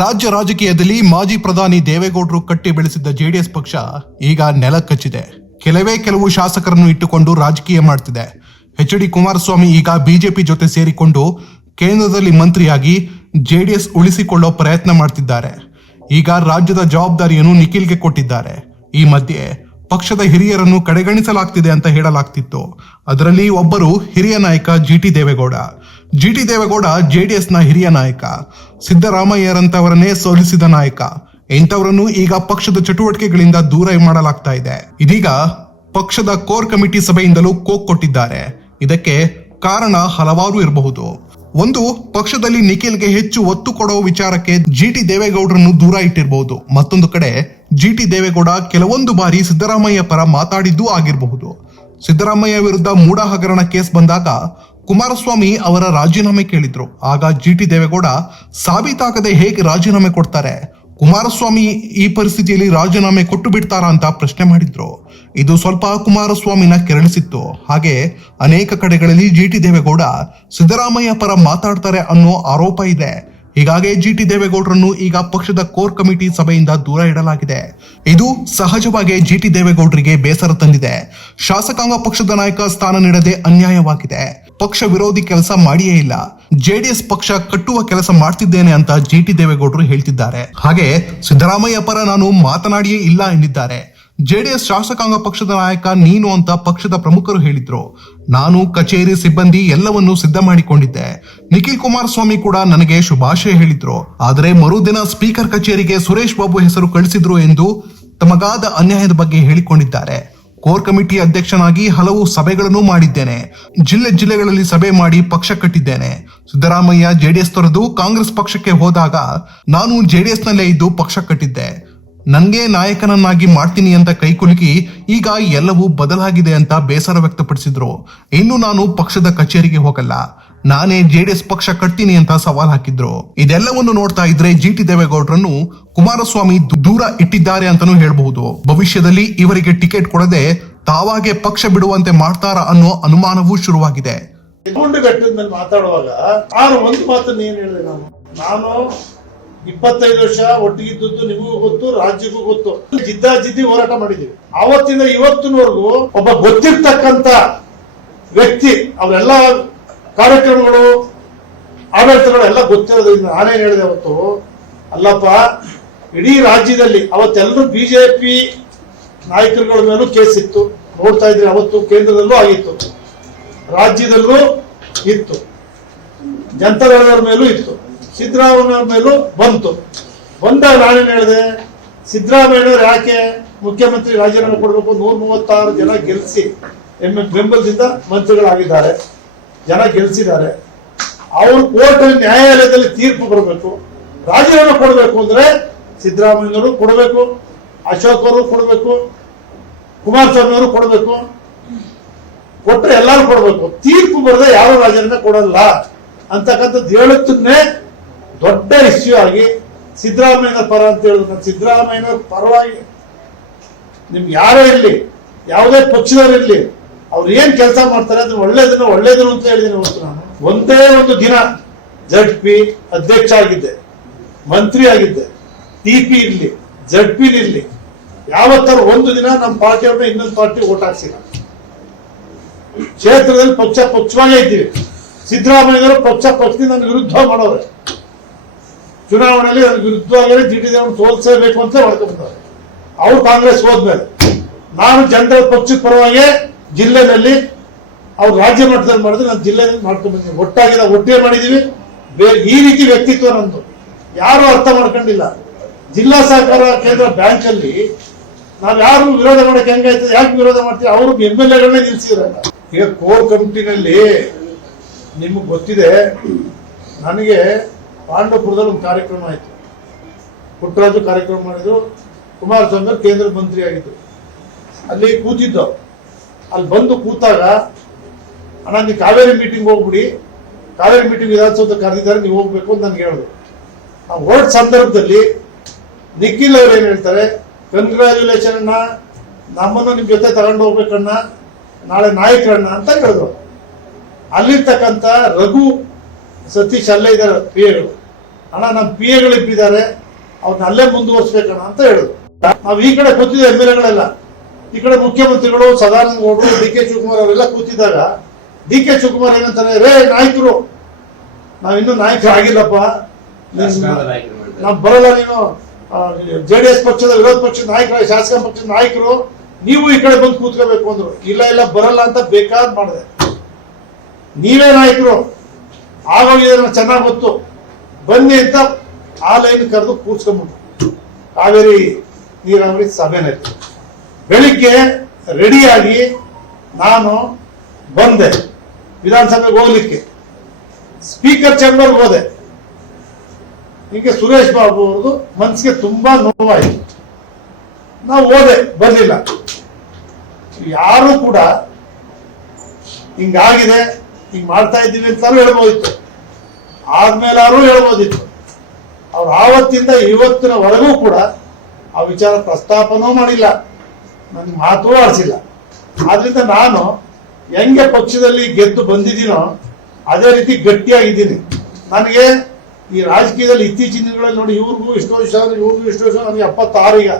ರಾಜ್ಯ ರಾಜಕೀಯದಲ್ಲಿ ಮಾಜಿ ಪ್ರಧಾನಿ ದೇವೇಗೌಡರು ಕಟ್ಟಿ ಬೆಳೆಸಿದ್ದ ಜೆಡಿಎಸ್ ಪಕ್ಷ ಈಗ ನೆಲಕಚ್ಚಿದೆ ಕೆಲವೇ ಕೆಲವು ಶಾಸಕರನ್ನು ಇಟ್ಟುಕೊಂಡು ರಾಜಕೀಯ ಮಾಡ್ತಿದೆ. ಎಚ್ ಡಿ ಕುಮಾರಸ್ವಾಮಿ ಈಗ ಬಿಜೆಪಿ ಜೊತೆ ಸೇರಿಕೊಂಡು ಕೇಂದ್ರದಲ್ಲಿ ಮಂತ್ರಿಯಾಗಿ ಜೆಡಿಎಸ್ ಉಳಿಸಿಕೊಳ್ಳೋ ಪ್ರಯತ್ನ ಮಾಡ್ತಿದ್ದಾರೆ. ಈಗ ರಾಜ್ಯದ ಜವಾಬ್ದಾರಿಯನ್ನು ನಿಖಿಲ್ಗೆ ಕೊಟ್ಟಿದ್ದಾರೆ. ಈ ಮಧ್ಯೆ ಪಕ್ಷದ ಹಿರಿಯರನ್ನು ಕಡೆಗಣಿಸಲಾಗ್ತಿದೆ ಅಂತ ಹೇಳಲಾಗ್ತಿತ್ತು. ಅದರಲ್ಲಿ ಒಬ್ಬರು ಹಿರಿಯ ನಾಯಕ G T Devegowda. G T Devegowda ಜೆಡಿಎಸ್ನ ಹಿರಿಯ ನಾಯಕ. ಸಿದ್ದರಾಮಯ್ಯರಂತವರನ್ನೇ ಸೋಲಿಸಿದ ನಾಯಕ. ಇಂಥವರನ್ನು ಈಗ ಪಕ್ಷದ ಚಟುವಟಿಕೆಗಳಿಂದ ದೂರ ಮಾಡಲಾಗ್ತಾ ಇದೆ. ಇದೀಗ ಪಕ್ಷದ ಕೋರ್ ಕಮಿಟಿ ಸಭೆಯಿಂದಲೂ ಕೋಕ್ ಕೊಟ್ಟಿದ್ದಾರೆ. ಇದಕ್ಕೆ ಕಾರಣ ಹಲವಾರು ಇರಬಹುದು. ಒಂದು, ಪಕ್ಷದಲ್ಲಿ ನಿಖಿಲ್ಗೆ ಹೆಚ್ಚು ಒತ್ತು ಕೊಡುವ ವಿಚಾರಕ್ಕೆ ಜಿ ಟಿ ದೇವೇಗೌಡರನ್ನು ದೂರ ಇಟ್ಟಿರಬಹುದು. ಮತ್ತೊಂದು ಕಡೆ, ಜಿ ಟಿ ದೇವೇಗೌಡ ಕೆಲವೊಂದು ಬಾರಿ ಸಿದ್ದರಾಮಯ್ಯ ಪರ ಮಾತಾಡಿದ್ದೂ ಆಗಿರಬಹುದು. ಸಿದ್ದರಾಮಯ್ಯ ವಿರುದ್ಧ ಮೂಡ ಹಗರಣ ಕೇಸ್ ಬಂದಾಗ ಕುಮಾರಸ್ವಾಮಿ ಅವರ ರಾಜೀನಾಮೆ ಕೇಳಿದ್ರು. ಆಗ ಜಿ ಟಿ ದೇವೇಗೌಡ ಸಾಬೀತಾಗದೆ ಹೇಗೆ ರಾಜೀನಾಮೆ ಕೊಡ್ತಾರೆ? ಕುಮಾರಸ್ವಾಮಿ ಈ ಪರಿಸ್ಥಿತಿಯಲ್ಲಿ ರಾಜೀನಾಮೆ ಕೊಟ್ಟು ಬಿಡ್ತಾರಾ ಅಂತ ಪ್ರಶ್ನೆ ಮಾಡಿದ್ರು. ಇದು ಸ್ವಲ್ಪ ಕುಮಾರಸ್ವಾಮಿನ ಕೆರಳಿಸಿತ್ತು. ಹಾಗೆ ಅನೇಕ ಕಡೆಗಳಲ್ಲಿ ಜಿ ಟಿ ದೇವೇಗೌಡ ಸಿದ್ದರಾಮಯ್ಯ ಪರ ಮಾತಾಡ್ತಾರೆ ಅನ್ನೋ ಆರೋಪ ಇದೆ. ಹೀಗಾಗಿ ಜಿ ಟಿ ದೇವೇಗೌಡರನ್ನು ಈಗ ಪಕ್ಷದ ಕೋರ್ ಕಮಿಟಿ ಸಭೆಯಿಂದ ದೂರ ಇಡಲಾಗಿದೆ. ಇದು ಸಹಜವಾಗಿ ಜಿ ಟಿ ದೇವೇಗೌಡರಿಗೆ ಬೇಸರ ತಂದಿದೆ. ಶಾಸಕಾಂಗ ಪಕ್ಷದ ನಾಯಕ ಸ್ಥಾನ ನೀಡದೆ ಅನ್ಯಾಯವಾಗಿದೆ. ಪಕ್ಷ ವಿರೋಧಿ ಕೆಲಸ ಮಾಡಿಯೇ ಇಲ್ಲ. ಜೆಡಿಎಸ್ ಪಕ್ಷ ಕಟ್ಟುವ ಕೆಲಸ ಮಾಡ್ತಿದ್ದೇನೆ ಅಂತ ಜಿ ಟಿ ದೇವೇಗೌಡರು ಹೇಳ್ತಿದ್ದಾರೆ. ಹಾಗೆ ಸಿದ್ದರಾಮಯ್ಯ ಪರ ನಾನು ಮಾತನಾಡಿಯೇ ಇಲ್ಲ ಎಂದಿದ್ದಾರೆ. ಜೆಡಿಎಸ್ ಶಾಸಕಾಂಗ ಪಕ್ಷದ ನಾಯಕ ನೀನು ಅಂತ ಪಕ್ಷದ ಪ್ರಮುಖರು ಹೇಳಿದ್ರು. ನಾನು, ಕಚೇರಿ, ಸಿಬ್ಬಂದಿ ಎಲ್ಲವನ್ನೂ ಸಿದ್ಧ ಮಾಡಿಕೊಂಡಿದ್ದೆ. ನಿಖಿಲ್ ಕುಮಾರಸ್ವಾಮಿ ಕೂಡ ನನಗೆ ಶುಭಾಶಯ ಹೇಳಿದ್ರು. ಆದರೆ ಮರುದಿನ ಸ್ಪೀಕರ್ ಕಚೇರಿಗೆ ಸುರೇಶ್ ಬಾಬು ಹೆಸರು ಕಳಿಸಿದ್ರು ಎಂದು ತಮಗಾದ ಅನ್ಯಾಯದ ಬಗ್ಗೆ ಹೇಳಿಕೊಂಡಿದ್ದಾರೆ. ಕೋರ್ ಕಮಿಟಿ ಅಧ್ಯಕ್ಷನಾಗಿ ಹಲವು ಸಭೆಗಳನ್ನು ಮಾಡಿದ್ದೇನೆ. ಜಿಲ್ಲೆ ಜಿಲ್ಲೆಗಳಲ್ಲಿ ಸಭೆ ಮಾಡಿ ಪಕ್ಷ ಕಟ್ಟಿದ್ದೇನೆ. ಸಿದ್ದರಾಮಯ್ಯ ಜೆಡಿಎಸ್ ತೊರೆದು ಕಾಂಗ್ರೆಸ್ ಪಕ್ಷಕ್ಕೆ ಹೋದಾಗ ನಾನು ಜೆಡಿಎಸ್ನಲ್ಲೇ ಇದ್ದು ಪಕ್ಷ ಕಟ್ಟಿದ್ದೆ. ನನ್ಗೆ ನಾಯಕನನ್ನಾಗಿ ಮಾಡ್ತೀನಿ ಅಂತ ಕೈಕುಲುಕಿ ಈಗ ಎಲ್ಲವೂ ಬದಲಾಗಿದೆ ಅಂತ ಬೇಸರ ವ್ಯಕ್ತಪಡಿಸಿದ್ರು. ಇನ್ನು ನಾನು ಪಕ್ಷದ ಕಚೇರಿಗೆ ಹೋಗಲ್ಲ. ನಾನೇ ಜೆಡಿಎಸ್ ಪಕ್ಷ ಕಟ್ತೀನಿ ಅಂತ ಸವಾಲ್ ಹಾಕಿದ್ರು. ಇದೆಲ್ಲವನ್ನು ನೋಡ್ತಾ ಇದ್ರೆ ಜಿ ಟಿ ದೇವೇಗೌಡರನ್ನು ಕುಮಾರಸ್ವಾಮಿ ದೂರ ಇಟ್ಟಿದ್ದಾರೆ ಅಂತಾನೂ ಹೇಳಬಹುದು. ಭವಿಷ್ಯದಲ್ಲಿ ಇವರಿಗೆ ಟಿಕೆಟ್ ಕೊಡದೆ ತಾವಾಗೆ ಪಕ್ಷ ಬಿಡುವಂತೆ ಮಾಡ್ತಾರ ಅನ್ನೋ ಅನುಮಾನವೂ ಶುರುವಾಗಿದೆ. ನಾನು? ನಾನು ಇಪ್ಪತ್ತೈದು ವರ್ಷ ಒಟ್ಟಿಗಿದ್ದದ್ದು ನಿಮಗೂ ಗೊತ್ತು, ರಾಜ್ಯಕ್ಕೂ ಗೊತ್ತು. ಜಿದ್ದಾಜಿದ್ದಿ ಹೋರಾಟ ಮಾಡಿದ್ದೀವಿ. ಆವತ್ತಿಂದ ಇವತ್ತಿನವರೆಗೂ ಒಬ್ಬ ಗೊತ್ತಿರ್ತಕ್ಕಂತ ವ್ಯಕ್ತಿ, ಅವರೆಲ್ಲ ಕಾರ್ಯಕ್ರಮಗಳು ಆಡಳಿತಗಳು ಎಲ್ಲ ಗೊತ್ತಿರೋದ್ರಿಂದ ನಾನೇನು ಹೇಳಿದೆ ಅವತ್ತು, ಅಲ್ಲಪ್ಪ, ಇಡೀ ರಾಜ್ಯದಲ್ಲಿ ಅವತ್ತೆಲ್ಲರೂ ಬಿಜೆಪಿ ನಾಯಕರುಗಳ ಮೇಲೂ ಕೇಸ್ ಇತ್ತು. ನೋಡ್ತಾ ಇದ್ರೆ ಅವತ್ತು ಕೇಂದ್ರದಲ್ಲೂ ಆಗಿತ್ತು. ರಾಜ್ಯದಲ್ಲೂ ಇತ್ತು. ಜನತಾದಳದವ್ರ ಮೇಲೂ ಇತ್ತು. ಸಿದ್ದರಾಮಯ್ಯ ಮೇಲೂ ಬಂತು. ಬಂದ ನಾನೇನು ಹೇಳಿದೆ ಸಿದ್ದರಾಮಯ್ಯವ್ರು ಯಾಕೆ ಮುಖ್ಯಮಂತ್ರಿ ರಾಜೀನಾಮೆ ಕೊಡಬೇಕು? ನೂರ ಮೂವತ್ತಾರು ಜನ ಗೆಲ್ಲಿಸಿ ಎಂ ಬೆಂಬಲದಿಂದ ಮಂತ್ರಿಗಳಾಗಿದ್ದಾರೆ. ಜನ ಗೆಲ್ಸಿದ್ದಾರೆ. ಅವರು ಕೋರ್ಟ್ ನ್ಯಾಯಾಲಯದಲ್ಲಿ ತೀರ್ಪು ಬರಬೇಕು ರಾಜೀನಾಮೆ ಕೊಡಬೇಕು ಅಂದ್ರೆ ಸಿದ್ದರಾಮಯ್ಯನವರು ಕೊಡಬೇಕು ಅಶೋಕ್ ಅವರು ಕೊಡಬೇಕು ಕುಮಾರಸ್ವಾಮಿ ಅವರು ಕೊಡಬೇಕು. ಕೊಟ್ಟರೆ ಎಲ್ಲರೂ ಕೊಡಬೇಕು. ತೀರ್ಪು ಬರದೆ ಯಾರು ರಾಜೀನಾಮೆ ಕೊಡಲ್ಲ. ಅಂತಕ್ಕಂಥದ್ದು ಹೇಳುತ್ತನ್ನೇ ದೊಡ್ಡ ಇಶ್ಯೂ ಆಗಿ ಸಿದ್ದರಾಮಯ್ಯನ ಪರ ಅಂತ ಹೇಳಿದ್ರು ಸಿದ್ದರಾಮಯ್ಯನ ಪರವಾಗಿ ನಿಮ್ಗೆ ಯಾರೇ ಇರಲಿ, ಯಾವುದೇ ಪಕ್ಷದವ್ರು ಇರಲಿ, ಅವ್ರು ಏನು ಕೆಲಸ ಮಾಡ್ತಾರೆ ಅದನ್ನ ಒಳ್ಳೇದನ್ನ ಒಳ್ಳೇದನ್ನು ಅಂತ ಹೇಳಿದ್ದೀನಿ ಹೊರತು ನಾನು. ಒಂದೇ ಒಂದು ದಿನ ಜಡ್ ಪಿ ಅಧ್ಯಕ್ಷ ಆಗಿದ್ದೆ, ಮಂತ್ರಿ ಆಗಿದ್ದೆ ಟಿ ಪಿ ಇರಲಿ ಜಡ್ ಪಿ ಇರಲಿ. ಯಾವತ್ತಾರು ಒಂದು ದಿನ ನಮ್ಮ ಪಾರ್ಟಿಯವ್ರನ್ನ ಇನ್ನೊಂದು ಪಾರ್ಟಿ ಓಟ್ ಹಾಕ್ಸಿಲ್ಲ. ಕ್ಷೇತ್ರದಲ್ಲಿ ಪಕ್ಷ ಪಕ್ಷವಾಗೇ ಇದ್ದೀವಿ. ಸಿದ್ದರಾಮಯ್ಯನವರು ಪಕ್ಷ ಪಕ್ಷದಿಂದ ನನ್ನ ವಿರುದ್ಧ ಮಾಡೋರೆ. ಚುನಾವಣೆಯಲ್ಲಿ ನನ್ನ ವಿರುದ್ಧವಾಗಿ ಜಿ ಟಿ ದೇವ್ರನ್ನ ಸೋಲ್ಸಬೇಕು ಅಂತ ಮಾಡ್ಕೊಂಡ್ಬಂದವ್ರೆ ಅವ್ರು ಕಾಂಗ್ರೆಸ್ ಹೋದ್ಮೇಲೆ. ನಾನು ಜನರ ಪಕ್ಷದ ಪರವಾಗಿ ಜಿಲ್ಲೆನಲ್ಲಿ ಅವ್ರು ರಾಜ್ಯ ಮಟ್ಟದಲ್ಲಿ ಮಾಡಿದ್ರೆ ನಾನು ಜಿಲ್ಲೆಯಲ್ಲಿ ಮಾಡ್ಕೊಂಡ್ ಬಂದಿದ್ದೀನಿ ಒಟ್ಟಾಗಿ ನಾವು ಒಟ್ಟಿಗೆ ಮಾಡಿದೀವಿ ಬೇ- ಈ ರೀತಿ ವ್ಯಕ್ತಿತ್ವ ನಂದು ಯಾರು ಅರ್ಥ ಮಾಡ್ಕೊಂಡಿಲ್ಲ. ಜಿಲ್ಲಾ ಸಹಕಾರ ಕೇಂದ್ರ ಬ್ಯಾಂಕ್ ಅಲ್ಲಿ ನಾವು ಯಾರು ವಿರೋಧ ಮಾಡಕ್ಕೆ ಹೆಂಗಾಯ್ತದೆ ಯಾಕೆ ವಿರೋಧ ಮಾಡ್ತೀವಿ, ಅವರು ಎಂ ಎಲ್ ಎಗಳನ್ನೇ ನಿಲ್ಸಿದ್ರಲ್ಲ ಈಗ ಕೋರ್ ಕಮಿಟಿನಲ್ಲಿ ನಿಮಗೆ ಗೊತ್ತಿದೆ, ನನಗೆ ಪಾಂಡವಪುರದಲ್ಲಿ ಒಂದು ಕಾರ್ಯಕ್ರಮ ಆಯಿತು. ಪುಟ್ಟರಾಜು ಕಾರ್ಯಕ್ರಮ ಮಾಡಿದ್ರು. ಕುಮಾರಸ್ವಾಮಿ ಕೇಂದ್ರ ಮಂತ್ರಿ ಆಗಿದ್ರು. ಅಲ್ಲಿ ಕೂತಿದ್ದ ಅಲ್ಲಿ ಬಂದು ಕೂತಾಗ, ಅಣ್ಣ ನೀವು ಕಾವೇರಿ ಮೀಟಿಂಗ್ ಹೋಗ್ಬಿಡಿ. ಕಾವೇರಿ ಮೀಟಿಂಗ್ ವಿಧಾನಸೌಧ ಕರೆದಿದ್ದಾರೆ, ನೀವು ಹೋಗ್ಬೇಕು ಅಂತ ನನಗೆ ಹೇಳಿದ್ರು. ಆ ಹೊರಟ ಸಂದರ್ಭದಲ್ಲಿ ನಿಖಿಲ್ ಅವ್ರು ಏನು ಹೇಳ್ತಾರೆ ಕಂಗ್ರ್ಯಾಚುಲೇಷನ್ ಅಣ್ಣ. ನಮ್ಮನ್ನು ನಿಮ್ಮ ಜೊತೆ ತಗೊಂಡು ಹೋಗ್ಬೇಕಣ್ಣ. ನಾಳೆ ನಾಯಕರಣ್ಣ ಅಂತ ಹೇಳಿದ್ರು ಅಲ್ಲಿರ್ತಕ್ಕಂಥ ರಘು ಸತೀಶ್ ಅಲ್ಲೇ ಇದ್ದಾರೆ ಪಿ ಎಗಳು ಅಣ್ಣ ನಮ್ಮ ಪಿ ಎಗಳು ಇಬ್ಬಿದ್ದಾರೆ ಅವ್ರನ್ನ ಅಲ್ಲೇ ಮುಂದುವರ್ಸ್ಬೇಕಣ್ಣ ಅಂತ ಹೇಳಿದ್ರು ನಾವು ಈ ಕಡೆ ಕೂತಿದ್ದೆ ಎಂ ಎಲ್ ಎಗಳೆಲ್ಲ ಈ ಕಡೆ ಮುಖ್ಯಮಂತ್ರಿಗಳು ಸದಾನಂದ ಗೌಡರು ಡಿ ಕೆ ಶಿವಕುಮಾರ್ ಅವರೆಲ್ಲ ಕೂತಿದ್ದಾಗ ಡಿ ಕೆ ಶಿವಕುಮಾರ್ ಏನಂತಾರೆ ರೇ ನಾಯಕರು ನಾವಿನ್ನೂ ನಾಯಕರು ನಾವ್ ನಾವು ಬರಲ್ಲ ನೀನು. ಜೆ ಡಿ ಎಸ್ ಪಕ್ಷದ ವಿರೋಧ ಪಕ್ಷದ ನಾಯಕರು ಶಾಸಕ ಪಕ್ಷದ ನಾಯಕರು ನೀವು ಈ ಕಡೆ ಬಂದು ಕೂತ್ಕೋಬೇಕು ಅಂದ್ರು. ಇಲ್ಲ ಇಲ್ಲ ಬರಲ್ಲ ಅಂತ ಬೇಕಾದ್ ಮಾಡಿದೆ. ನೀವೇ ನಾಯಕರು. ಆಗೋಗಿದೆ ನನಗೆ ಚೆನ್ನಾಗಿ ಗೊತ್ತು. ಬನ್ನಿ ಅಂತ ಆ ಲೈನ್ ಕರೆದು ಕೂರ್ಸ್ಕೊಂಡ್ಬಿಟ್ಟು ಕಾವೇರಿ ನೀರಾವರಿ ಸಭೆ ನಡೀತು ಬೆಳಿಗ್ಗೆ ರೆಡಿಯಾಗಿ ನಾನು ಬಂದೆ ವಿಧಾನಸಭೆಗೆ ಹೋಗ್ಲಿಕ್ಕೆ. ಸ್ಪೀಕರ್ ಚೇಂಬರ್ ಹೋದೆ. ಹೀಗೆ ಸುರೇಶ್ ಬಾಬು ಅವ್ರದ್ದು ಮನಸ್ಸಿಗೆ ತುಂಬಾ ನೋವಾಯಿತು. ನಾವು ಹೋದೆ, ಬರಲಿಲ್ಲ. ಯಾರು ಕೂಡ ಹಿಂಗಾಗಿದೆ. ಹಿಂಗ್ ಮಾಡ್ತಾ ಇದ್ದೀವಿ ಅಂತಲೂ ಹೇಳ್ಬೋದಿತ್ತು. ಆದ್ಮೇಲಾರು ಹೇಳ್ಬೋದಿತ್ತು. ಅವ್ರು ಆವತ್ತಿಂದ ಇವತ್ತಿನವರೆಗೂ ಕೂಡ ಆ ವಿಚಾರ ಪ್ರಸ್ತಾಪನೂ ಮಾಡಿಲ್ಲ. ನನ್ಗೆ ಮಾತು ಆಡಿಸಿಲ್ಲ. ಆದ್ರಿಂದ ನಾನು ಹೆಂಗೆ ಪಕ್ಷದಲ್ಲಿ ಗೆದ್ದು ಬಂದಿದ್ದೀನೋ ಅದೇ ರೀತಿ ಗಟ್ಟಿಯಾಗಿದ್ದೀನಿ. ನನಗೆ ಈ ರಾಜಕೀಯದಲ್ಲಿ ಇತ್ತೀಚಿನ ದಿನಗಳಲ್ಲಿ ನೋಡಿ ಇವ್ರಿಗೂ ಇಷ್ಟೋ ವರ್ಷ ಇವ್ರಿಗೂ ಇಷ್ಟೋ ವರ್ಷ ನನಗೆ ಎಪ್ಪತ್ತಾರು ಈಗ.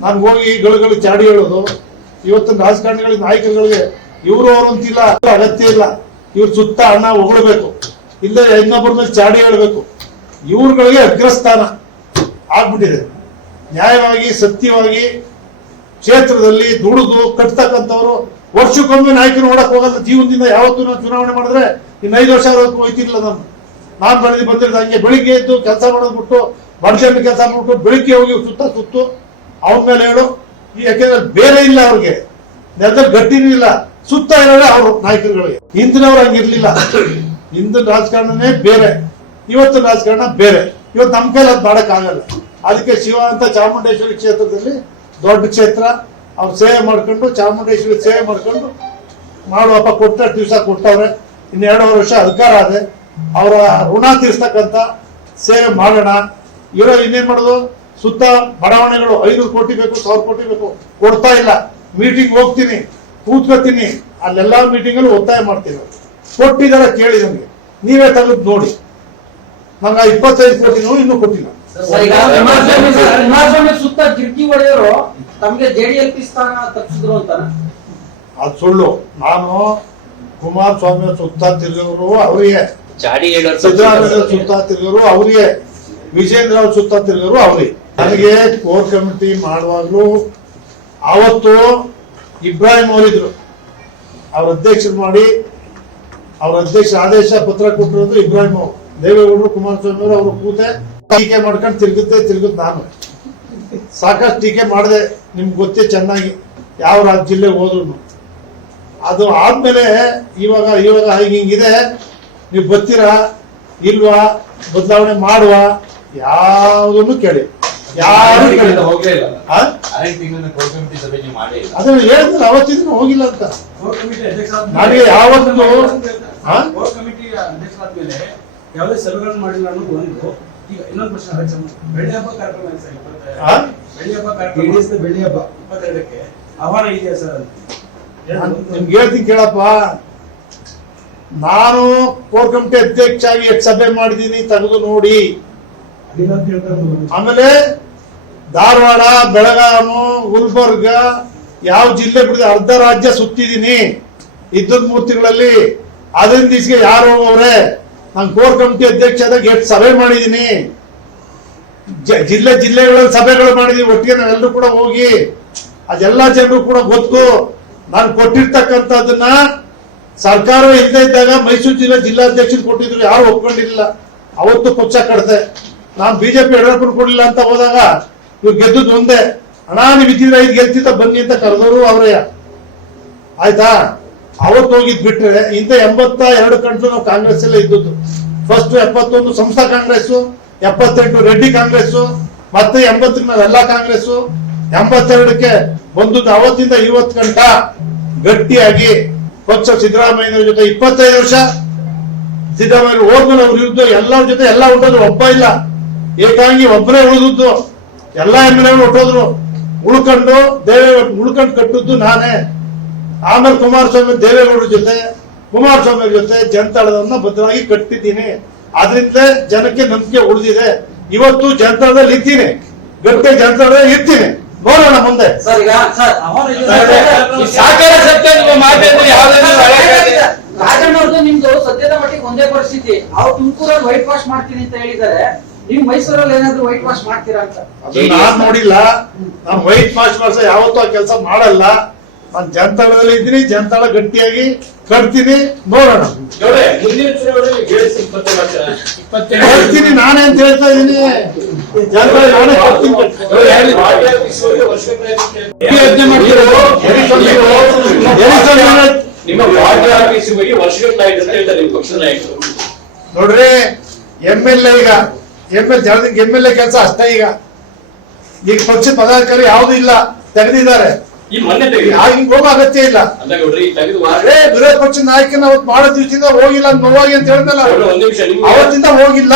ನಾನು ಹೋಗಿ ಗಳಿಗಳು ಚಾಡಿ ಹೇಳೋದು. ಇವತ್ತಿನ ರಾಜಕಾರಣಿಗಳಿಗೆ, ನಾಯಕರುಗಳಿಗೆ ಇವರು ಅವರು ಅಂತಿಲ್ಲ, ಅಗತ್ಯ ಇಲ್ಲ. ಇವ್ರ ಸುತ್ತ ಅಣ್ಣ ಹೊಗಳಬೇಕು. ಇಲ್ಲ ಇನ್ನೊಬ್ಬರ ಮೇಲೆ ಚಾಡಿ ಹೇಳಬೇಕು. ಇವ್ರುಗಳಿಗೆ ಅಗ್ರಸ್ಥಾನ ಆಗ್ಬಿಟ್ಟಿದೆ. ನ್ಯಾಯವಾಗಿ, ಸತ್ಯವಾಗಿ ಕ್ಷೇತ್ರದಲ್ಲಿ ದುಡಿದು ಕಟ್ತಕ್ಕಂಥವ್ರು ವರ್ಷಕ್ಕೊಮ್ಮೆ ನಾಯಕರು ನೋಡಕ್ ಹೋಗಲ್ಲ. ಜೀವನದಿಂದ ಯಾವತ್ತೂ ನಾವು ಚುನಾವಣೆ ಮಾಡಿದ್ರೆ ಇನ್ನು ಐದು ವರ್ಷ ಆಗೋದಕ್ಕೂ ಹೋಯ್ತಿರ್ಲಿಲ್ಲ ನಾನು. ನಾನು ಬೆಳೆದು ಬಂದಿರೋದು ಹಂಗೆ. ಬೆಳಿಗ್ಗೆ ಎದ್ದು ಕೆಲಸ ಮಾಡೋದು ಬಿಟ್ಟು ಮನುಷ್ಯನ ಕೆಲಸ ಮಾಡ್ಬಿಟ್ಟು ಬೆಳಿಗ್ಗೆ ಹೋಗಿ ಸುತ್ತ ಸುತ್ತು ಅವ್ರ ಮೇಲೆ ಹೇಳು. ಯಾಕೆಂದ್ರೆ ಬೇರೆ ಇಲ್ಲ ಅವ್ರಿಗೆ. ನೆಲದಲ್ಲಿ ಗಟ್ಟಿನೂ ಇಲ್ಲ. ಸುತ್ತ ಇರೋದೇ ಅವರು ನಾಯಕರುಗಳಿಗೆ. ಹಿಂದಿನವ್ರು ಹಂಗಿರ್ಲಿಲ್ಲ. ಹಿಂದಿನ ರಾಜಕಾರಣನೇ ಬೇರೆ. ಇವತ್ತು ರಾಜಕಾರಣ ಬೇರೆ. ಇವತ್ತು ನಮ್ಮ ಕೈಲಿ ಅದು ಮಾಡೋಕ್ಕಾಗಲ್ಲ. ಅದಕ್ಕೆ ಶಿವ ಅಂತ ಚಾಮುಂಡೇಶ್ವರಿ ಕ್ಷೇತ್ರದಲ್ಲಿ ದೊಡ್ಡ ಕ್ಷೇತ್ರ. ಅವ್ರು ಸೇವೆ ಮಾಡ್ಕೊಂಡು, ಚಾಮುಂಡೇಶ್ವರಿ ಸೇವೆ ಮಾಡ್ಕೊಂಡು ಮಾಡುವಪ್ಪ ಕೊಟ್ಟ ದಿವಸ ಕೊಟ್ಟವ್ರೆ. ಇನ್ನು ಎರಡೂವರೆ ವರ್ಷ ಅಧಿಕಾರ ಆದೆ. ಅವರ ಋಣ ತೀರ್ಸ್ತಕ್ಕಂಥ ಸೇವೆ ಮಾಡೋಣ. ಇರೋ ಇನ್ನೇನು ಮಾಡೋದು? ಸುತ್ತ ಬಡಾವಣೆಗಳು ಐನೂರು ಕೋಟಿ ಬೇಕು, ಸಾವಿರ ಕೋಟಿ ಬೇಕು. ಕೊಡ್ತಾ ಇಲ್ಲ. ಮೀಟಿಂಗ್ ಹೋಗ್ತೀನಿ. ಕೂತ್ಕೋತೀನಿ. ಅಲ್ಲೆಲ್ಲ ಮೀಟಿಂಗಲ್ಲಿ ಒತ್ತಾಯ ಮಾಡ್ತೀವಿ ಕೊಟ್ಟಿದ್ದಾರೆ ಕೇಳಿ ನಮಗೆ. ನೀವೇ ತೆಗೆದು ನೋಡಿ. ನಂಗೆ ಇಪ್ಪತ್ತೈದು ಕೋಟಿನೂ ಇನ್ನೂ ಕೊಟ್ಟಿಲ್ಲ. ಸುತ್ತ ಕಿಟಕಿ ಹೊಡೆಯೋರು ತಮಗೆ ಜೆಡಿಎಲ್ಪಿ ಸ್ಥಾನ ತಪ್ಪಿಸಿದ್ರು ಅಂತ ಅದು ಸುಳ್ಳು. ನಾನು ಕುಮಾರಸ್ವಾಮಿ ಸ್ವಾಮಿ ಸುತ್ತ ತಿರುಗೋರು ಅವರಿಗೆ. ಸಿದ್ದರಾಮಯ್ಯ ಅವ್ರ ಸುತ್ತ ತಿರುಗೋರು ಅವರಿಗೆ. ವಿಜೇಂದ್ರ ಅವ್ರ ಸುತ್ತ ತಿರುಗೋರು ಅವ್ರಿಗೆ. ನನಗೆ ಕೋರ್ ಕಮಿಟಿ ಮಾಡುವಾಗ್ಲೂ ಅವತ್ತು ಇಬ್ರಾಹಿಂ ಅವರಿದ್ರು. ಅವ್ರ ಅಧ್ಯಕ್ಷರು ಮಾಡಿ ಅವ್ರ ಅಧ್ಯಕ್ಷ ಆದೇಶ ಪತ್ರ ಕೊಟ್ಟಿರೋದು ಇಬ್ರಾಹಿಂ ಅವರು. ದೇವೇಗೌಡರು, ಕುಮಾರಸ್ವಾಮಿ ಅವರು ಅವರು ಕೂತೆ ಟೀಕೆ ಮಾಡ್ಕೊಂಡು ತಿರುಗುತ್ತೆ ತಿರುಗುತ್ತೆ ನಾನು. ಸಾಕಷ್ಟು ಟೀಕೆ ಮಾಡಿದೆ, ನಿಮ್ಗೆ ಗೊತ್ತೇ ಚೆನ್ನಾಗಿ, ಯಾವ ರಾಜ್ಯ ಜಿಲ್ಲೆ ಹೋದ್ರು ಅದು ಆದ್ಮೇಲೆ ಇವಾಗ ಇವಾಗ ಹಿಂಗೆ ಹಿಂಗಿದೆ ನೀವು ಬರ್ತೀರಾ, ಇಲ್ವಾ, ಬದಲಾವಣೆ ಮಾಡುವ, ಯಾವುದನ್ನು ಕೇಳಿ. ಯಾರು ಅದನ್ನ ಹೇಳಿದ್ರೆ ಅವತ್ತಿದ್ರು ಹೋಗಿಲ್ಲ ಅಂತ. ನನಗೆ ಯಾವತ್ತೂ ಯಾವುದೇ ಸಭೆಗಳನ್ನು ಮಾಡಿಲ್ಲ ಅನ್ನೋದು ಒಂದು. ಈಗ ಇನ್ನೊಂದು ಪ್ರಶ್ನೆ ಬೆಳ್ಳಿ ಹಬ್ಬ ಕಾರ್ಯಕ್ರಮ ಸರ್? ಬೆಳ್ಳಿ ಹಬ್ಬ ಕಾರ್ಯಕ್ರಮ ಬೆಳ್ಳಿ ಹಬ್ಬ. ಇಪ್ಪತ್ತೆರಡಕ್ಕೆ ಆಹ್ವಾನ ಇದೆಯಾ ಸರ್ ಅಂತ? ನಾನ್ ನಿಮ್ಗೆ ಹೇಳ್ತೀನಿ ಕೇಳಪ್ಪ. ನಾನು ಕೋರ್ ಕಮಿಟಿ ಅಧ್ಯಕ್ಷ ಆಗಿ ಸಭೆ ಮಾಡಿದೀನಿ ತೆಗೆದು ನೋಡಿ ಅಲ್ಲಿಂದ ಅಂತ ಹೇಳ್ತಾರೆ ಒಂದು. ಆಮೇಲೆ ಧಾರವಾಡ ಬೆಳಗಾವಿ ಗುಲ್ಬರ್ಗ ಯಾವ ಜಿಲ್ಲೆ ಬಿಡಿದ ಅರ್ಧ ರಾಜ್ಯ ಸುತ್ತಿದ್ದೀನಿ. ಇದ್ದದ್ ಮೂರ್ತಿಗಳಲ್ಲಿ ಅದರಿಂದ ದಿಸ್ಗೆ ಯಾರು ಹೋಗವ್ರೆ? ನಾನು ಕೋರ್ ಕಮಿಟಿ ಅಧ್ಯಕ್ಷ ಆದಾಗ ಎಷ್ಟು ಸಭೆ ಮಾಡಿದೀನಿ. ಜ- ಜಿಲ್ಲೆ ಜಿಲ್ಲೆಗಳಲ್ಲಿ ಸಭೆಗಳು ಮಾಡಿದೀವಿ, ಒಟ್ಟಿಗೆ ನಾವೆಲ್ಲರೂ ಕೂಡ ಹೋಗಿ ಅದೆಲ್ಲ ಜನರು ಕೂಡ ಗೊತ್ತು. ನಾನು ಕೊಟ್ಟಿರ್ತಕ್ಕಂಥದ್ದನ್ನ ಸರ್ಕಾರ ಇಲ್ಲದೆ ಇದ್ದಾಗ ಮೈಸೂರು ಜಿಲ್ಲಾ ಜಿಲ್ಲಾಧ್ಯಕ್ಷರು ಕೊಟ್ಟಿದ್ರು, ಯಾರು ಒಪ್ಕೊಂಡಿರಲಿಲ್ಲ. ಅವತ್ತು ಪಕ್ಷ ಕಡ್ದೆ ನಾನು ಬಿಜೆಪಿ ಯಡಿಯೂರಪ್ಪನ ಕೊಡಲಿಲ್ಲ ಅಂತ ಹೋದಾಗ ಇವ್ರು ಗೆದ್ದದ್ದು ಒಂದೇ. ಅಣ್ಣ, ನೀವು ಇದ್ದಿದ್ರೆ ಐದು ಗೆಲ್ತಿದ್ದ ಬನ್ನಿ ಅಂತ ಕರೆದವರು ಅವರೇ. ಆಯ್ತಾ? ಅವತ್ತು ಹೋಗಿದ್ ಬಿಟ್ರೆ ಇಂಥ ಎಂಬತ್ತ ಎರಡು ಕಂಟ್ಲು ನಾವು ಕಾಂಗ್ರೆಸ್ ಎಲ್ಲ ಇದ್ದದ್ದು. ಫಸ್ಟ್ ಎಪ್ಪತ್ತೊಂದು ಸಂಸ್ಥಾ ಕಾಂಗ್ರೆಸ್ ಎಪ್ಪತ್ತೆಂಟು ರೆಡ್ಡಿ ಕಾಂಗ್ರೆಸ್ ಮತ್ತೆ ಎಂಬತ್ತಕ್ಕೆ ನಾವೆಲ್ಲ ಕಾಂಗ್ರೆಸ್ ಎಂಬತ್ತೆರಡಕ್ಕೆ ಬಂದದ್ದು ಅವತ್ತಿಂದ ಇವತ್ತು ಗಂಟ. ಗಟ್ಟಿಯಾಗಿ ಪಕ್ಷ ಸಿದ್ದರಾಮಯ್ಯನವ್ರ ಜೊತೆ ಇಪ್ಪತ್ತೈದು ವರ್ಷ. ಸಿದ್ದರಾಮಯ್ಯ ಹೋದ್ಮೇಲೆ ಅವ್ರ ವಿರುದ್ಧ ಎಲ್ಲರ ಜೊತೆ ಎಲ್ಲ ಹೊಂಟೋದ್ರು ಒಬ್ಬ ಇಲ್ಲ. ಏಕಾಂಗಿ ಒಬ್ಬರೇ ಉಳಿದದ್ದು ಎಲ್ಲ ಎಂ ಎಲ್ ಹೊಟ್ಟೋದ್ರು ಉಳ್ಕೊಂಡು ದೇವೇ ಉಳ್ಕೊಂಡು ಕಟ್ಟಿದ್ದು ನಾನೇ ಆಮೇಲೆ ಕುಮಾರಸ್ವಾಮಿ ದೇವೇಗೌಡರ ಜೊತೆ ಕುಮಾರಸ್ವಾಮಿ ಜೊತೆ ಜನತಾಳದನ್ನ ಭದ್ರವಾಗಿ ಕಟ್ಟಿದ್ದೀನಿ ಆದ್ರಿಂದ ಜನಕ್ಕೆ ನಂಬಿಕೆ ಉಳಿದಿದೆ ಇವತ್ತು ಜನತಾಳದಲ್ಲಿ ಇದ್ದೀನಿ ಗಟ್ಟಿ ಜನತಾಳದಲ್ಲಿ ಇರ್ತೀನಿ ನೋಡೋಣ ಮುಂದೆ ರಾಜಣ್ಣ ನಿಮ್ದು ಸದ್ಯದ ಮಟ್ಟಿಗೆ ಒಂದೇ ಪರಿಸ್ಥಿತಿ ಅವ್ರು ತುಮಕೂರಲ್ಲಿ ವೈಟ್ ವಾಶ್ ಮಾಡ್ತೀನಿ ಅಂತ ಹೇಳಿದ್ದಾರೆ ನೀವು ಮೈಸೂರಲ್ಲಿ ಏನಾದ್ರು ವೈಟ್ ವಾಶ್ ಮಾಡ್ತೀರಾ ಅಂತ? ಅದನ್ನ ನಾನ್ ನೋಡಿಲ್ಲ. ನಾನು ವೈಟ್ ವಾಶ್ ಮಾಡ್ಸ ಯಾವತ್ತೂ ಆ ಕೆಲಸ ಮಾಡಲ್ಲ. ನಾನು ಜನತಾಳದಲ್ಲಿ ಇದ್ದೀನಿ ಜನತಾಳ ಗಟ್ಟಿಯಾಗಿ ಕಟ್ತೀನಿ. ನೋಡೋಣ. ಕಟ್ತೀನಿ ನಾನೇ ಅಂತ ಹೇಳ್ತಾ ಇದ್ದೀನಿ. ಜನತಾಳ ನಾನೇ ಕಟ್ತೀನಿ. ಮಾಡ್ತೀರೋ? ನಿಮ್ಮ ಆಫೀಸ್ ಬಗ್ಗೆ ಅಂತ ಹೇಳ್ತಾರೆ ನಿಮ್ಮ ಪಕ್ಷದ ನಾಯಕರು. ನೋಡ್ರಿ ಎಂ ಎಲ್ ಎ ಈಗ ಎಂ ಎಲ್ ಜನರಿಗೆ ಎಂ ಎಲ್ ಎ ಕೆಲಸ ಅಷ್ಟೇ ಈಗ. ಈಗ ಪಕ್ಷ ಪದಾಧಿಕಾರಿ ಯಾವ್ದು ಇಲ್ಲ ತೆಗೆದಿದ್ದಾರೆ. ಆಗಿನ ಹೋಗೋ ಅಗತ್ಯ ಇಲ್ಲ. ಅದೇ ವಿರೋಧ ಪಕ್ಷದ ನಾಯಕನ ಅವತ್ತು ಮಾಡೋ ದಿವಸದಿಂದ ಹೋಗಿಲ್ಲ ನೋವಾಗಿ ಅಂತ ಹೇಳಿದ್ನಲ್ಲ ಅವತ್ತಿಂದ ಹೋಗಿಲ್ಲ.